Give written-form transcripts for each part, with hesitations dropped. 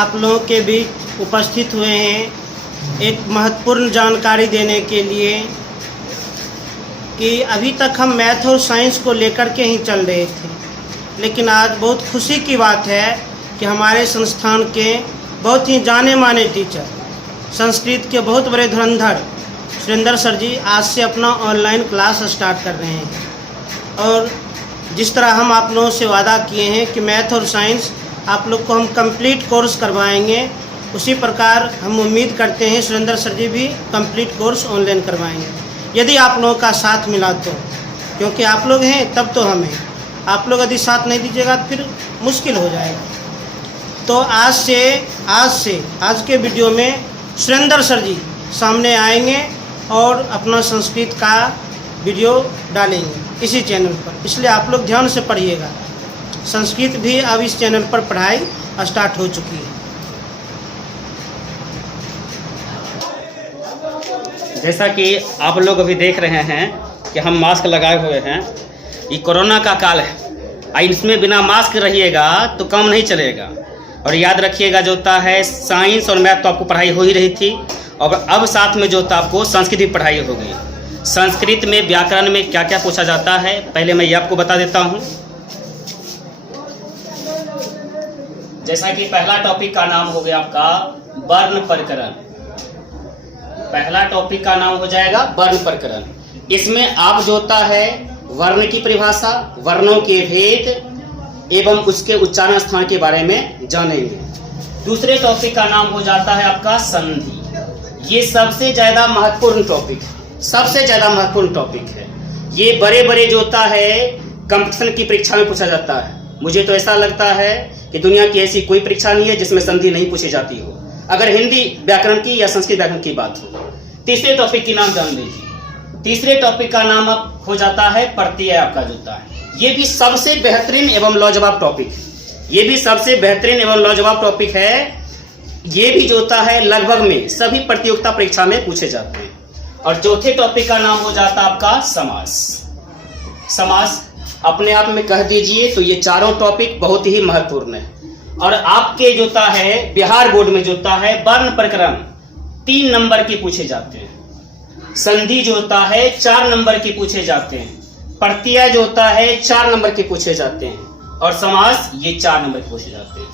आप लोगों के बीच उपस्थित हुए हैं एक महत्वपूर्ण जानकारी देने के लिए कि अभी तक हम मैथ और साइंस को लेकर के ही चल रहे थे, लेकिन आज बहुत खुशी की बात है कि हमारे संस्थान के बहुत ही जाने माने टीचर, संस्कृत के बहुत बड़े धुरंधर सुरेंद्र सर जी आज से अपना ऑनलाइन क्लास स्टार्ट कर रहे हैं। और जिस तरह हम आप लोगों से वादा किए हैं कि मैथ और साइंस आप लोग को हम कंप्लीट कोर्स करवाएंगे, उसी प्रकार हम उम्मीद करते हैं सुरेंद्र सर जी भी कंप्लीट कोर्स ऑनलाइन करवाएंगे, यदि आप लोगों का साथ मिला तो। क्योंकि आप लोग हैं तब तो हम हैं, आप लोग यदि साथ नहीं दीजिएगा तो फिर मुश्किल हो जाएगा। तो आज के वीडियो में सुरेंद्र सर जी सामने आएंगे और अपना संस्कृत का वीडियो डालेंगे इसी चैनल पर, इसलिए आप लोग ध्यान से पढ़िएगा। संस्कृत भी अब इस चैनल पर पढ़ाई स्टार्ट हो चुकी है। जैसा कि आप लोग अभी देख रहे हैं कि हम मास्क लगाए हुए हैं, ये कोरोना का काल है, इसमें बिना मास्क रहिएगा तो काम नहीं चलेगा। और याद रखिएगा जो होता है साइंस और मैथ तो आपको पढ़ाई हो ही रही थी, और अब साथ में जो होता आपको संस्कृत भी पढ़ाई होगी। संस्कृत में व्याकरण में क्या क्या पूछा जाता है पहले मैं ये आपको बता देता हूँ। जैसा कि पहला टॉपिक का नाम हो गया आपका वर्ण प्रकरण। पहला टॉपिक का नाम हो जाएगा वर्ण प्रकरण। इसमें आप जो होता है वर्ण की परिभाषा, वर्णों के भेद एवं उसके उच्चारण स्थान के बारे में जानेंगे। दूसरे टॉपिक का नाम हो जाता है आपका संधि। ये सबसे ज्यादा महत्वपूर्ण टॉपिक है। ये बड़े बड़े जो होता है कंपटीशन की परीक्षा में पूछा जाता है। मुझे तो ऐसा लगता है कि दुनिया की ऐसी कोई परीक्षा नहीं है जिसमें संधि नहीं पूछी जाती हो, अगर हिंदी व्याकरण की या संस्कृत व्याकरण की बात हो। तीसरे टॉपिक की नाम जान लीजिए। तीसरे टॉपिक का नाम अब हो जाता है प्रत्यय आपका जो होता है। ये भी सबसे बेहतरीन एवं लाजवाब टॉपिक है। ये भी जो होता है लगभग में सभी प्रतियोगिता परीक्षा में पूछे जाते हैं। और चौथे टॉपिक का नाम हो जाता है आपका समास अपने आप में कह दीजिए। तो ये चारों टॉपिक बहुत ही महत्वपूर्ण है। और आपके जो होता है बिहार बोर्ड में जो होता है वर्ण प्रकरण 3 नंबर के पूछे जाते हैं, संधि जो होता है 4 नंबर के पूछे जाते हैं, प्रत्यय जो होता है 4 नंबर के पूछे जाते हैं, और समास ये 4 नंबर के पूछे जाते हैं।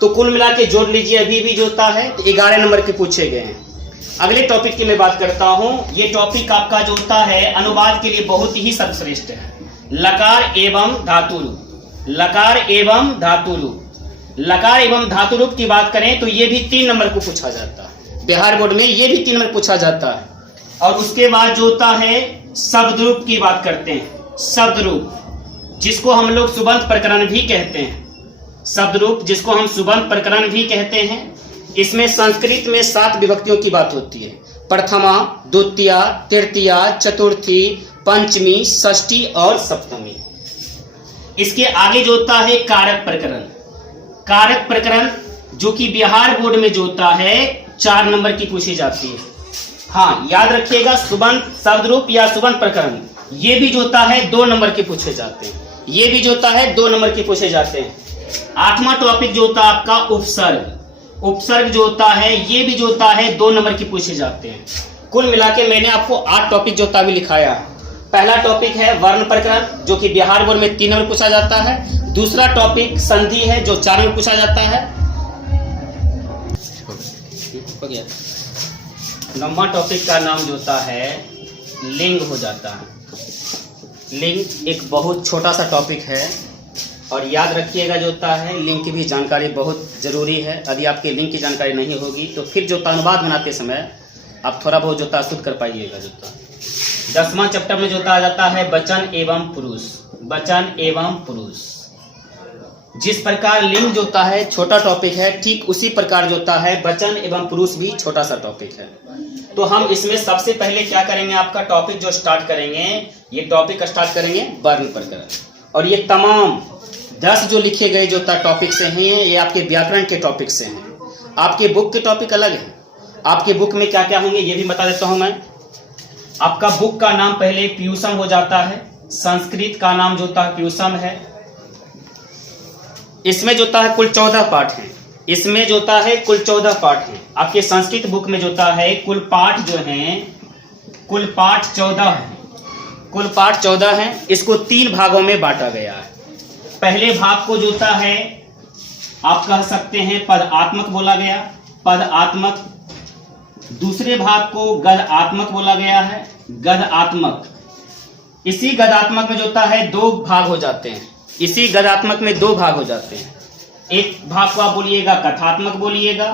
तो कुल मिला के जोड़ लीजिए अभी भी जो होता है 11 नंबर के पूछे गए हैं। अगले टॉपिक की मैं बात करता हूं। ये टॉपिक आपका जो होता है अनुवाद के लिए बहुत ही सर्वश्रेष्ठ है। लकार एवं धातु रूप की बात करें तो ये भी 3 नंबर को पूछा जाता है। बिहार बोर्ड में ये भी 3 नंबर पूछा जाता है। और उसके बाद जो होता है शब्द रूप की बात करते हैं। शब्द रूप जिसको हम लोग सुबंत प्रकरण भी कहते हैं। इसमें संस्कृत में 7 विभक्तियों की बात होती है। प्रथमा, द्वितीया, तृतीया, चतुर्थी, पंचमी, षष्ठी और सप्तमी। इसके आगे जो होता है कारक प्रकरण जो कि बिहार बोर्ड में जो होता है 4 नंबर की पूछी जाती है। हाँ, याद रखिएगा सुबंत शब्द रूप या सुबंत प्रकरण ये भी जो होता है 2 नंबर के पूछे जाते हैं। 8वां टॉपिक जो होता है आपका उपसर्ग जो होता है ये भी जो होता है 2 नंबर की पूछे जाते हैं। कुल मिला के मैंने आपको 8 टॉपिक जो होता भी लिखाया है। पहला टॉपिक है वर्ण प्रकरण जो कि बिहार बोर्ड में 3 नंबर पूछा जाता है। दूसरा टॉपिक संधि है जो 4 नंबर पूछा जाता है। 9वां टॉपिक का नाम जो होता है लिंग हो जाता है। लिंग एक बहुत छोटा सा टॉपिक है और याद रखिएगा जो होता है लिंग की भी जानकारी बहुत जरूरी है। यदि आपके लिंग की जानकारी नहीं होगी तो फिर जो अनुवाद बनाते समय आप थोड़ा बहुत जोता शुद्ध कर पाइएगा। जोता 10वां चैप्टर में जोता आ जाता है वचन एवं पुरुष। जिस प्रकार लिंग जो होता है छोटा टॉपिक है, ठीक उसी प्रकार जो होता है वचन एवं पुरुष भी छोटा सा टॉपिक है। तो हम इसमें सबसे पहले क्या करेंगे, आपका टॉपिक जो स्टार्ट करेंगे, ये टॉपिक स्टार्ट करेंगे वर्ण प्रकरण। और ये तमाम 10 जो लिखे गए जो टॉपिक से हैं ये आपके व्याकरण के टॉपिक से हैं। आपके बुक के टॉपिक अलग है। आपके बुक में क्या क्या होंगे ये भी बता देता हूं मैं। आपका बुक का नाम पहले पीयूषम हो जाता है। संस्कृत का नाम जो होता है पीयूषम है। इसमें जो होता है कुल 14 पाठ हैं। इसमें जो होता है कुल 14 पाठ हैं। आपके संस्कृत बुक में जो होता है कुल पाठ जो हैं, कुल पाठ 14 हैं। कुल पाठ 14 हैं। इसको 3 भागों में बांटा गया है। पहले भाग को जो होता है आप कह सकते हैं पदात्मक बोला गया, पदात्मक। दूसरे भाग को गद्यात्मक बोला गया है, गद्यात्मक। इसी गद्यात्मक में जो होता है 2 भाग हो जाते हैं। इसी गद्यात्मक में 2 भाग हो जाते हैं। एक भाग को आप बोलिएगा कथात्मक बोलिएगा,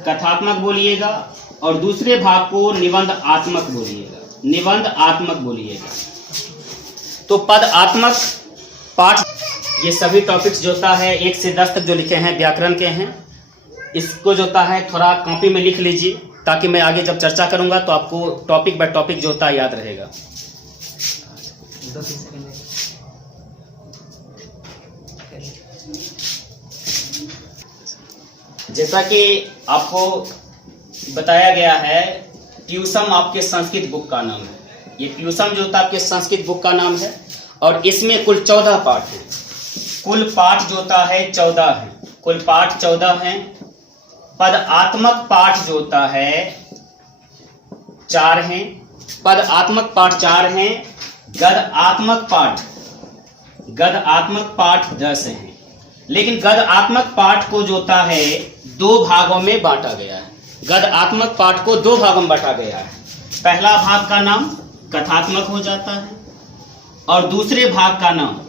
कथात्मक बोलिएगा, और दूसरे भाग को निबंधात्मक बोलिएगा, निबंधात्मक बोलिएगा। तो पदात्मक पाठ, ये सभी टॉपिक्स जो होता है 1 से 10 तक जो लिखे हैं व्याकरण के हैं। इसको जो होता है थोड़ा कॉपी में लिख लीजिए, ताकि मैं आगे जब चर्चा करूंगा तो आपको टॉपिक बाय टॉपिक जो होता है याद रहेगा। जैसा कि आपको बताया गया है, ट्यूसम आपके संस्कृत बुक का नाम है। ये ट्यूसम जो होता है आपके संस्कृत बुक का नाम है, और इसमें कुल 14 पाठ हैं। कुल पाठ जो होता है 14 है। कुल पाठ 14 हैं। पदात्मक पाठ जो होता है 4 हैं। पदात्मक पाठ 4 हैं। गद्यात्मक पाठ 10 हैं। लेकिन गद्यात्मक पाठ को जो होता है 2 भागों में बांटा गया है। गद्यात्मक पाठ को 2 भागों में बांटा गया है। पहला भाग का नाम कथात्मक हो जाता है, और दूसरे भाग का नाम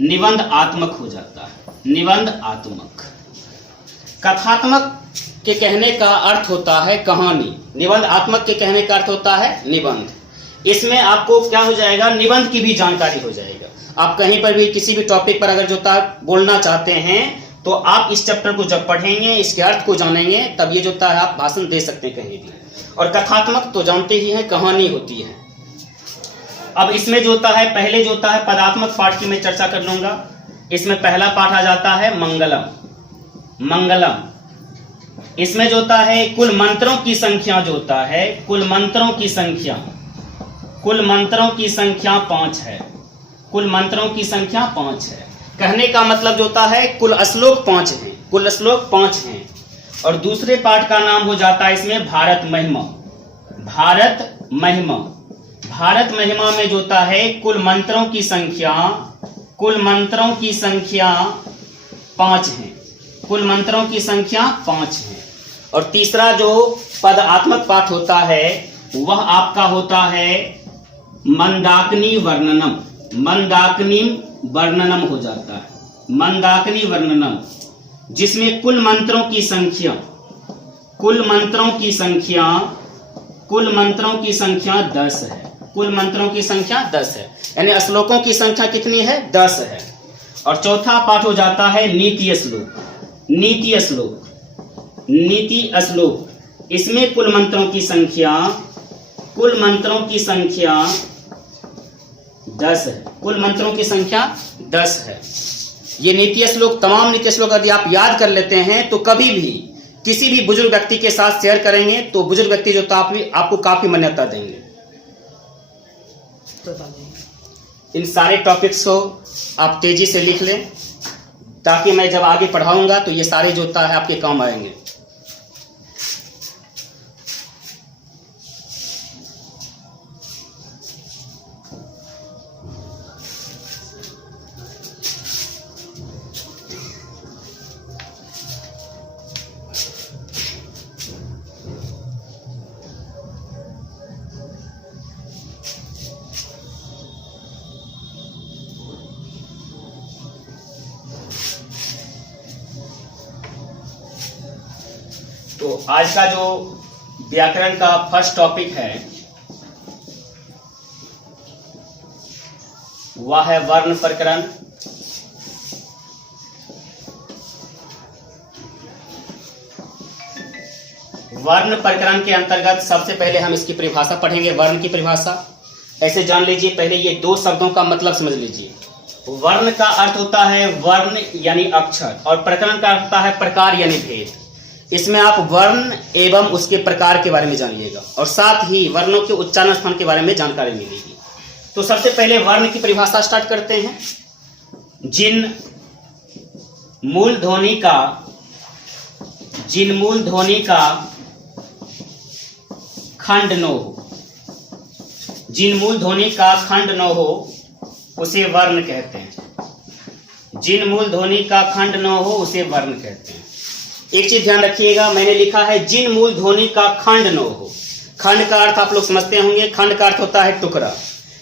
निबंधात्मक हो जाता है, निबंधात्मक। कथात्मक के कहने का अर्थ होता है कहानी, निबंधात्मक के कहने का अर्थ होता है निबंध। इसमें आपको क्या हो जाएगा, निबंध की भी जानकारी हो जाएगा। आप कहीं पर भी किसी भी टॉपिक पर अगर जो होता है बोलना चाहते हैं, तो आप इस चैप्टर को जब पढ़ेंगे, इसके अर्थ को जानेंगे, तब ये जो होता है आप भाषण दे सकते हैं कहीं भी। और कथात्मक तो जानते ही हैं, कहानी होती है। अब इसमें जो होता है, पहले जो होता है पदात्मक पाठ की मैं चर्चा कर लूंगा। इसमें पहला पाठ आ जाता है मंगलम। मंगलम इसमें जो होता है कुल मंत्रों की संख्या जो होता है, कुल मंत्रों की संख्या 5 है। कुल मंत्रों की संख्या 5 है। कहने का मतलब जो होता है कुल श्लोक 5 हैं, कुल श्लोक 5 हैं। और दूसरे पाठ का नाम हो जाता है इसमें भारत महिमा। भारत महिमा, भारत महिमा में जो होता है कुल मंत्रों की संख्या 5 है। कुल मंत्रों की संख्या 5 है। और तीसरा जो पदात्मक पाठ होता है वह आपका होता है मंदाकिनी वर्णनम। मंदाकिनी वर्णनम हो जाता है, मंदाकिनी वर्णनम, जिसमें कुल मंत्रों की संख्या 10 है। कुल मंत्रों की संख्या 10 है, यानी श्लोकों की संख्या कितनी है, 10 है। और चौथा पाठ हो जाता है नीति श्लोक। नीति श्लोक, नीति श्लोक, इसमें कुल मंत्रों की संख्या 10 है। कुल मंत्रों की संख्या 10 है। ये नीति श्लोक, तमाम नीति श्लोक यदि आप याद कर लेते हैं तो कभी भी किसी भी बुजुर्ग व्यक्ति के साथ शेयर करेंगे तो बुजुर्ग व्यक्ति जो आपको काफी मान्यता देंगे। इन सारे टॉपिक्स को आप तेजी से लिख लें, ताकि मैं जब आगे पढ़ाऊंगा तो ये सारे जो होता है आपके काम आएंगे। तो आज का जो व्याकरण का फर्स्ट टॉपिक है वह है वर्ण प्रकरण। वर्ण प्रकरण के अंतर्गत सबसे पहले हम इसकी परिभाषा पढ़ेंगे, वर्ण की परिभाषा। ऐसे जान लीजिए, पहले ये 2 शब्दों का मतलब समझ लीजिए। वर्ण का अर्थ होता है वर्ण यानी अक्षर, और प्रकरण का अर्थ होता है प्रकार यानी भेद। इसमें आप वर्ण एवं उसके प्रकार के बारे में जानिएगा, और साथ ही वर्णों के उच्चारण स्थान के बारे में जानकारी मिलेगी। तो सबसे पहले वर्ण की परिभाषा स्टार्ट करते हैं। जिन मूल ध्वनि का जिन मूल ध्वनि का खंड न हो, जिन मूल ध्वनि का खंड न हो उसे वर्ण कहते हैं। जिन मूल ध्वनि का खंड न हो उसे वर्ण कहते हैं। एक चीज ध्यान रखिएगा, मैंने लिखा है जिन मूल ध्वनि का खंड न हो। खंड का अर्थ आप लोग समझते होंगे, खंड का अर्थ होता है टुकड़ा,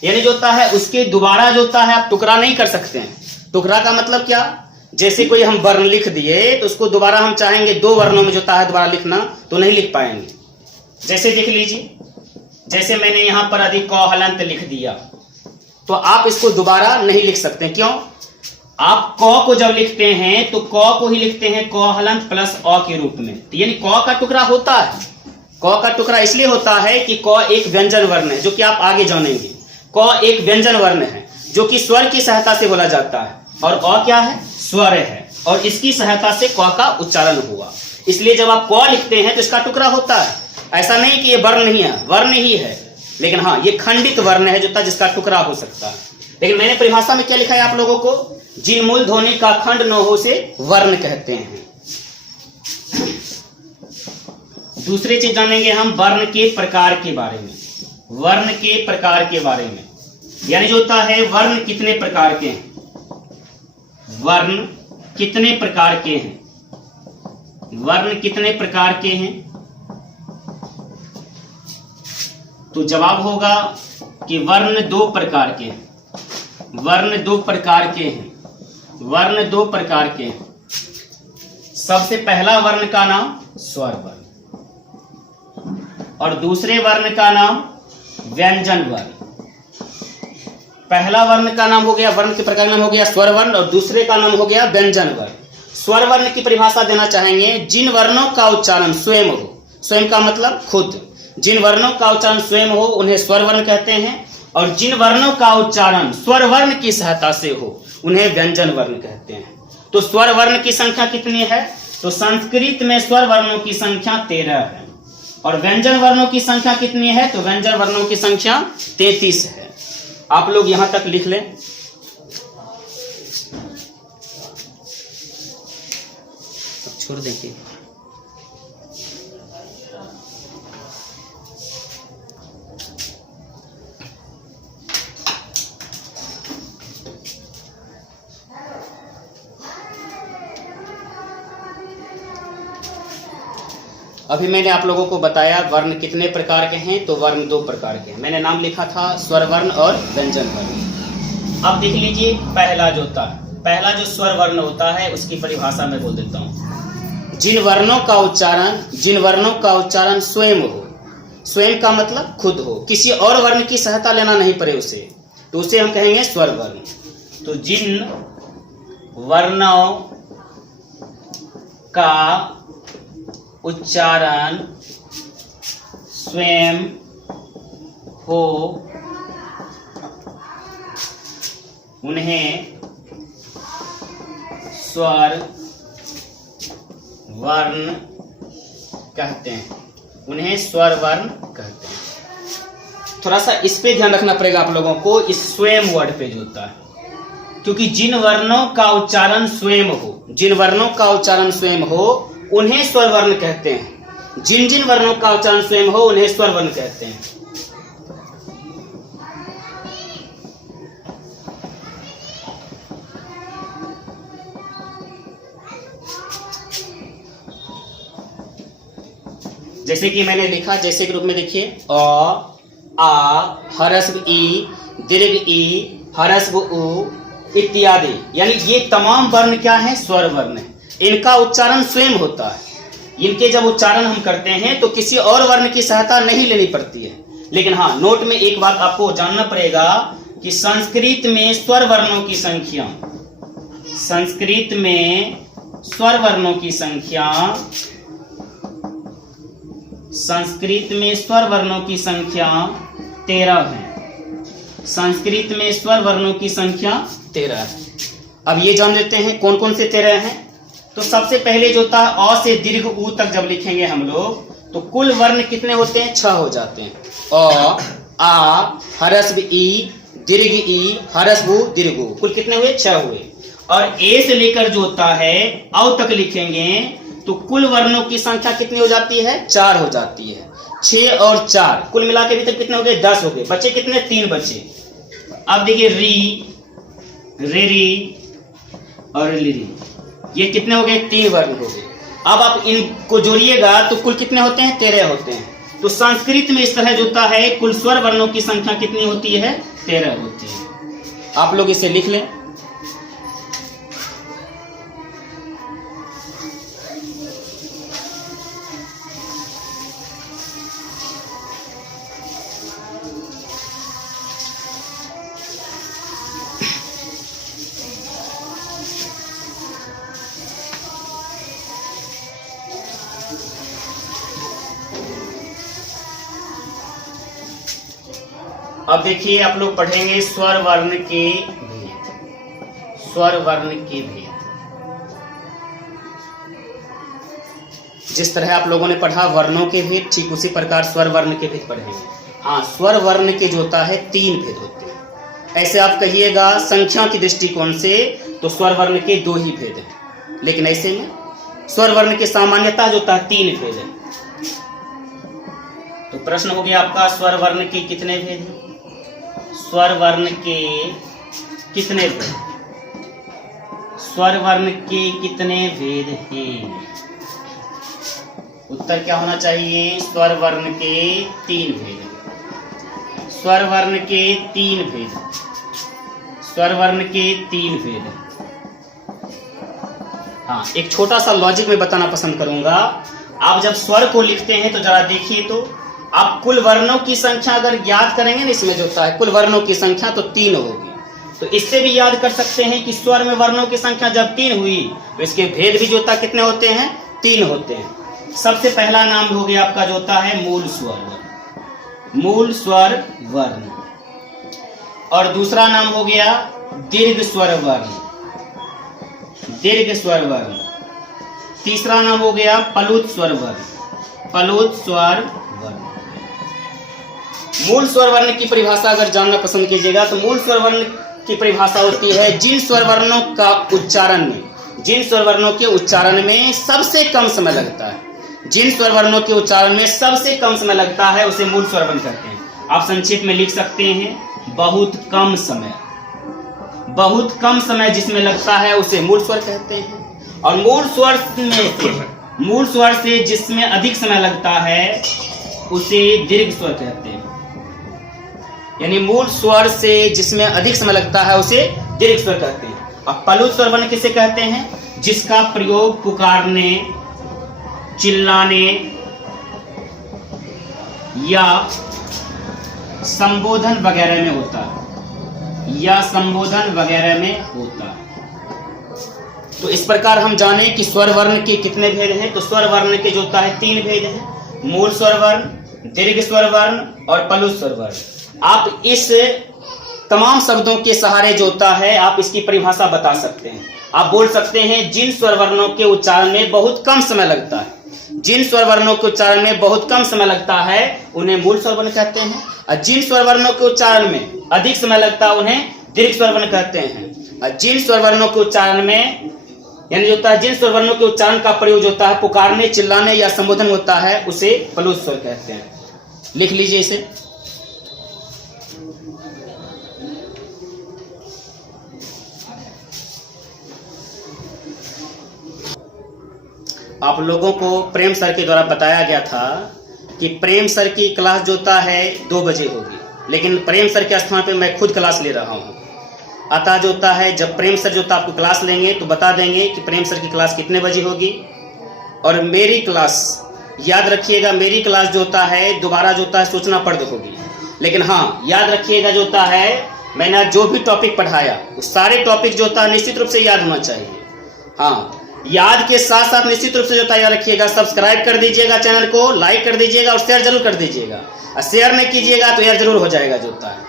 यानी जो होता है उसके दोबारा जो होता है आप टुकड़ा नहीं कर सकते हैं। टुकड़ा का मतलब क्या, जैसे कोई हम वर्ण लिख दिए तो उसको दोबारा हम चाहेंगे दो वर्णों में जो होता है दोबारा लिखना तो नहीं लिख पाएंगे। जैसे देख लीजिए, जैसे मैंने यहां पर अधिक क हलंत लिख दिया तो आप इसको दोबारा नहीं लिख सकते। क्यों? आप क को जब लिखते हैं तो क को ही लिखते हैं क हलंत प्लस अ के रूप में, यानी क का टुकड़ा होता है। क का टुकड़ा इसलिए होता है कि क एक व्यंजन वर्ण है, जो कि आप आगे जानेंगे। क एक व्यंजन वर्ण है जो कि स्वर की सहायता से बोला जाता है, और अ क्या है, स्वर है, और इसकी सहायता से क का उच्चारण हुआ। इसलिए जब आप क लिखते हैं तो इसका टुकड़ा होता है। ऐसा नहीं कि ये वर्ण नहीं है, वर्ण ही है, लेकिन हाँ ये खंडित वर्ण है जो जिसका टुकड़ा हो सकता है। लेकिन मैंने परिभाषा में क्या लिखा है आप लोगों को, जिन मूल ध्वनि का खंड न हो उसे वर्ण कहते हैं। दूसरी चीज जानेंगे हम वर्ण के प्रकार के बारे में। वर्ण के प्रकार के बारे में, यानी जो होता है वर्ण कितने प्रकार के हैं, वर्ण कितने प्रकार के हैं, वर्ण कितने प्रकार के हैं। तो जवाब होगा कि वर्ण दो प्रकार के हैं। वर्ण दो प्रकार के हैं, वर्ण दो प्रकार के हैं। सबसे पहला वर्ण का नाम स्वर वर्ण, और दूसरे वर्ण का नाम व्यंजन वर्ण। पहला वर्ण का नाम हो गया, वर्ण के प्रकार का नाम हो गया स्वर वर्ण, और दूसरे का नाम हो गया व्यंजन वर्ण। स्वर वर्ण की परिभाषा देना चाहेंगे, जिन वर्णों का उच्चारण स्वयं हो, स्वयं का मतलब खुद, जिन वर्णों का उच्चारण स्वयं हो उन्हें स्वर वर्ण कहते हैं, और जिन वर्णों का उच्चारण स्वर वर्ण की सहायता से हो उन्हें व्यंजन वर्ण कहते हैं। तो स्वर वर्ण की संख्या कितनी है, तो संस्कृत में स्वर वर्णों की संख्या 13 है, और व्यंजन वर्णों की संख्या कितनी है, तो व्यंजन वर्णों की संख्या 33 है। आप लोग यहां तक लिख लें। छोड़ देखिए, अभी मैंने आप लोगों को बताया वर्ण कितने प्रकार के हैं, तो वर्ण दो प्रकार के हैं। मैंने नाम लिखा था स्वर वर्ण और व्यंजन वर्ण। अब देख लीजिए, पहला जो होता है, पहला जो स्वर वर्ण होता है उसकी परिभाषा में बोल देता हूं। जिन वर्णों का उच्चारण स्वयं हो, स्वयं का मतलब खुद हो, किसी और वर्ण की सहायता लेना नहीं पड़े उसे, तो उसे हम कहेंगे स्वर वर्ण। तो जिन वर्णों का उच्चारण स्वयं हो उन्हें स्वर वर्ण कहते हैं, उन्हें स्वर वर्ण कहते हैं। थोड़ा सा इस पे ध्यान रखना पड़ेगा आप लोगों को, इस स्वयं वर्ड पे जो होता है, क्योंकि जिन वर्णों का उच्चारण स्वयं हो, जिन वर्णों का उच्चारण स्वयं हो उन्हें स्वर वर्ण कहते हैं। जिन जिन वर्णों का उच्चारण स्वयं हो उन्हें स्वर वर्ण कहते हैं। जैसे कि मैंने लिखा, जैसे के रूप में देखिए, अ, आ, हरस्व ई, दीर्घ ई, हरस्व उ इत्यादि, यानी ये तमाम वर्ण क्या है, स्वर वर्ण है। इनका उच्चारण स्वयं होता है। इनके जब उच्चारण हम करते हैं तो किसी और वर्ण की सहायता नहीं लेनी पड़ती है। लेकिन हाँ, नोट में एक बात आपको जानना पड़ेगा कि संस्कृत में स्वर वर्णों की संख्या, संस्कृत में स्वर वर्णों की संख्या, संस्कृत में स्वर वर्णों की संख्या 13 है। संस्कृत में स्वर वर्णों की संख्या 13 है। अब ये जान लेते हैं कौन कौन से 13 हैं। तो सबसे पहले जो था अ से दीर्घ उ तक जब लिखेंगे हम लोग तो कुल वर्ण कितने होते हैं, 6 हो जाते हैं। अ, आ, हरस्व ई, दीर्घ ई, हरस्व उ, दीर्घ उ, कुल कितने हुए, 6 हुए। और ए से लेकर जो होता है औ तक लिखेंगे तो कुल वर्णों की संख्या कितनी हो जाती है? 4 हो जाती है। 6 और 4 कुल मिला के भी तो कितने हो गए? 10 हो गए। बचे कितने? 3 बचे। अब देखिए री, रेरी और लिरी, ये कितने हो गए? 3 वर्ण हो गए। अब आप इनको जोड़िएगा तो कुल कितने होते हैं? 13 होते हैं। तो संस्कृत में इस तरह जो होता है कुल स्वर वर्णों की संख्या कितनी होती है? 13 होती है। आप लोग इसे लिख लें। अब देखिए आप लोग पढ़ेंगे स्वर वर्ण के भेद। स्वर वर्ण के भेद जिस तरह आप लोगों ने पढ़ा वर्णों के भेद, ठीक उसी प्रकार स्वर वर्ण के भेद पढ़ेंगे। हाँ, स्वर वर्ण के जो होता है 3 भेद होते हैं। ऐसे आप कहिएगा संख्या की दृष्टिकोण से तो स्वर वर्ण के 2 ही भेद हैं, लेकिन ऐसे में स्वर वर्ण की सामान्यता जो होता है 3 भेद है। तो प्रश्न हो गया आपका स्वर वर्ण के कितने भेद हैं? स्वर वर्ण के कितने भेद? स्वर वर्ण के कितने भेद हैं? उत्तर क्या होना चाहिए? स्वर वर्ण के 3 भेद। स्वर वर्ण के 3 भेद। स्वर वर्ण के 3 भेद। हाँ, एक छोटा सा लॉजिक में बताना पसंद करूंगा। आप जब स्वर को लिखते हैं तो जरा देखिए तो आप कुल वर्णों की संख्या अगर याद करेंगे ना, इसमें जो होता है कुल वर्णों की संख्या तो 3 होगी। तो इससे भी याद कर सकते हैं कि स्वर में वर्णों की संख्या जब 3 हुई तो इसके भेद भी जो होता है कितने होते हैं? 3 होते हैं। सबसे पहला नाम हो गया आपका जो होता है मूल स्वर वर्ण। मूल स्वर वर्ण। और दूसरा नाम हो गया दीर्घ स्वर वर्ण। दीर्घ स्वर वर्ण। तीसरा नाम हो गया पलुत स्वर वर्ण। पलुत स्वर वर्ण। मूल स्वर वर्ण की परिभाषा अगर जानना पसंद कीजिएगा तो मूल स्वर वर्ण की परिभाषा होती है जिन स्वर वर्णों का उच्चारण में, जिन स्वर वर्णों के उच्चारण में सबसे कम समय लगता है, जिन स्वर वर्णों के उच्चारण में सबसे कम समय लगता है उसे मूल स्वर वर्ण कहते हैं। आप संक्षेप में लिख सकते हैं बहुत कम समय। बहुत कम समय जिसमें लगता है उसे मूल स्वर कहते हैं। और मूल स्वर से जिसमें अधिक समय लगता है उसे दीर्घ स्वर कहते हैं। यानी मूल स्वर से जिसमें अधिक समय लगता है उसे दीर्घ स्वर कहते हैं। और पलुत स्वर वर्ण किसे कहते हैं? जिसका प्रयोग पुकारने, चिल्लाने या संबोधन वगैरह में होता है, या संबोधन वगैरह में होता है। तो इस प्रकार हम जाने कि स्वर वर्ण के कितने भेद हैं। तो स्वर वर्ण के जो होता है 3 भेद हैं, मूल स्वर वर्ण, दीर्घ स्वर वर्ण और पलुत स्वर वर्ण। आप इस तमाम शब्दों के सहारे जो होता है आप इसकी परिभाषा बता सकते हैं। आप बोल सकते हैं जिन स्वर वर्णों के उच्चारण में बहुत कम समय लगता है, जिन स्वर वर्णों के उच्चारण में बहुत कम समय लगता है उन्हें मूल स्वर वर्ण कहते हैं। और जिन स्वर वर्णों के उच्चारण में अधिक समय लगता है उन्हें दीर्घ स्वर वर्ण कहते हैं। और जिन स्वर वर्णों के उच्चारण में यानी जो होता है जिन स्वर वर्णों के उच्चारण का प्रयोग होता है पुकारने, चिल्लाने या संबोधन होता है उसे पलुत स्वर कहते हैं। लिख लीजिए इसे। आप लोगों को प्रेम सर के द्वारा बताया गया था कि प्रेम सर की क्लास जो होता है 2 बजे होगी, लेकिन प्रेम सर के स्थान पे मैं खुद क्लास ले रहा हूँ। अतः जो होता है जब प्रेम सर जो होता है आपको क्लास लेंगे तो बता देंगे कि प्रेम सर की क्लास कितने बजे होगी। और मेरी क्लास याद रखिएगा, मेरी क्लास जो होता है दोबारा जो होता है सोचना पड़ होगी, लेकिन हाँ याद रखिएगा जो होता है मैंने जो भी टॉपिक पढ़ाया वो सारे टॉपिक जो होता है निश्चित रूप से याद होना चाहिए। हाँ, याद के साथ साथ निश्चित रूप से जो तैयार रखिएगा, सब्सक्राइब कर दीजिएगा चैनल को, लाइक कर दीजिएगा और शेयर जरूर कर दीजिएगा। और शेयर नहीं कीजिएगा तो यार जरूर हो जाएगा जो होता है।